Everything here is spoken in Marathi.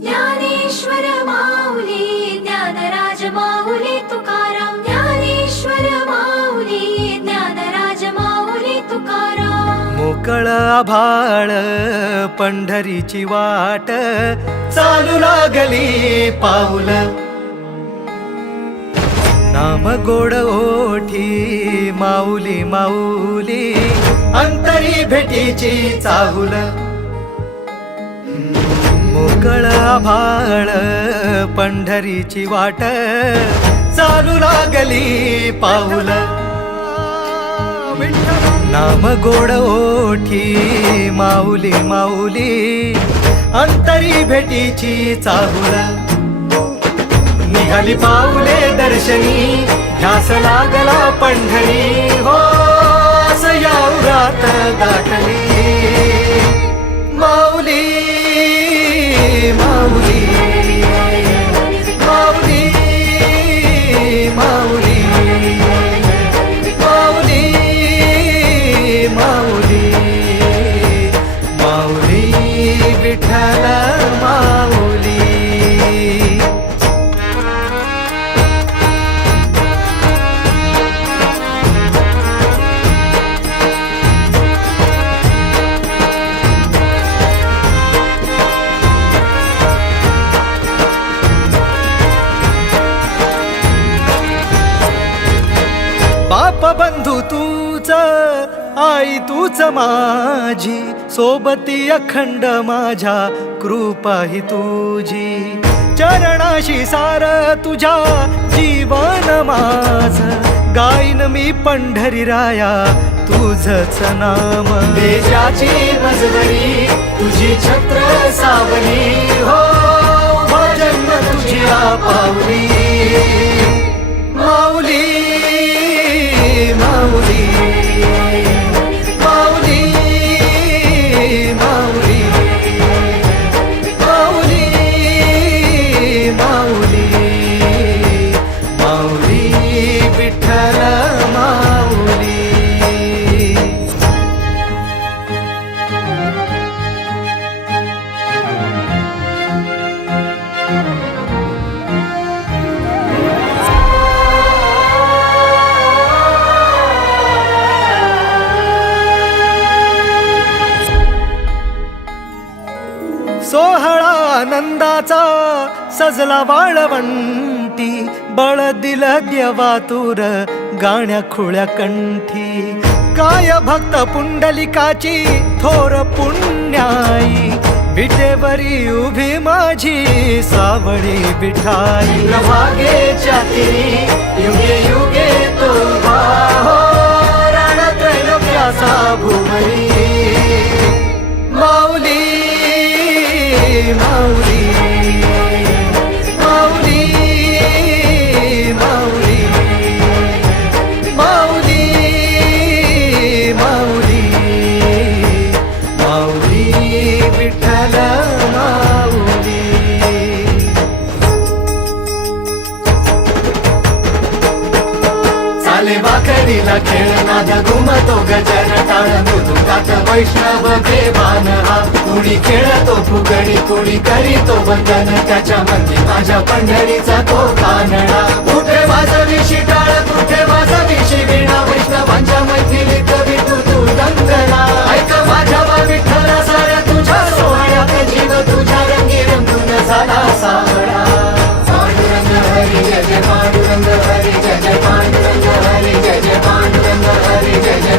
ज्ञानेश्वर माऊली ज्ञानराज माऊली तुकाराम ज्ञानेश्वर माऊली ज्ञानराज माऊली तुकाराम मोकळ आभाळ पंढरीची वाट चालू लागली पाऊल नाम गोड ओठी माऊली माऊली अंतरी भेटीची चाहुल मोकळ आभाळ पंढरीची वाट चालू लागली पाऊल नाम गोड ओठी माऊली माऊली अंतरी भेटीची चाहुल निघाली पाऊले दर्शनी ध्यास लागला पंढरी हो सयाउरात गाठली माऊली माऊली माऊली माऊली माऊली माऊली माऊली विठ्ठल माऊली बाप बंधू तूच आई तूच माझी सोबती अखंड माझ्या कृपा ही तुझी चरणाशी सार तुझ्या जीवन माझ गाईन मी पंढरी राया तुझच नाम देशाची मजबरी तुझी छत्र सावली हो भजन तुझी पावली माऊली माऊली माऊली माऊली माऊली माऊली माऊली विठ्ठल माऊली सोहळा आनंदाचा सजला वाळवंटी बळ दिलं देवातूर गाण्या खुळ्या कंठी काय भक्त पुंडलिकाची थोर पुण्याई विटेवरी उभी माझी सावळी विठाई भागेच्या तिरी युगे युगे तो उभा हो रणत्रैलोक्याचा भुवरी माऊली माऊली माऊली माऊली माऊली माऊली माऊली विठ्ठल माऊली चाले वाकडीला खेळ नाद घुमतो गजर टाळ मृदुकात वैष्णव देवान हा कुणी खेळतो फुगडी कुणी करीतो वंदन त्याच्या मध्ये माझ्या पंढरीचा तो कानडा कुठे वाजवी शिटाळ कुठे वाजवी शिवीणा वैष्णवांच्या मैथिलीत विठू तू दंगला ऐक माझ्या विठ्ठला साऱ्या तुझ्या सोहळ्यात जीव तुझ्या रंगी रंगून झाला सावळा पांडुरंग हरी जय जय पांडुरंग हरी जय जय पांडुरंग हरी जय जय पांडुरंग हरी जय जय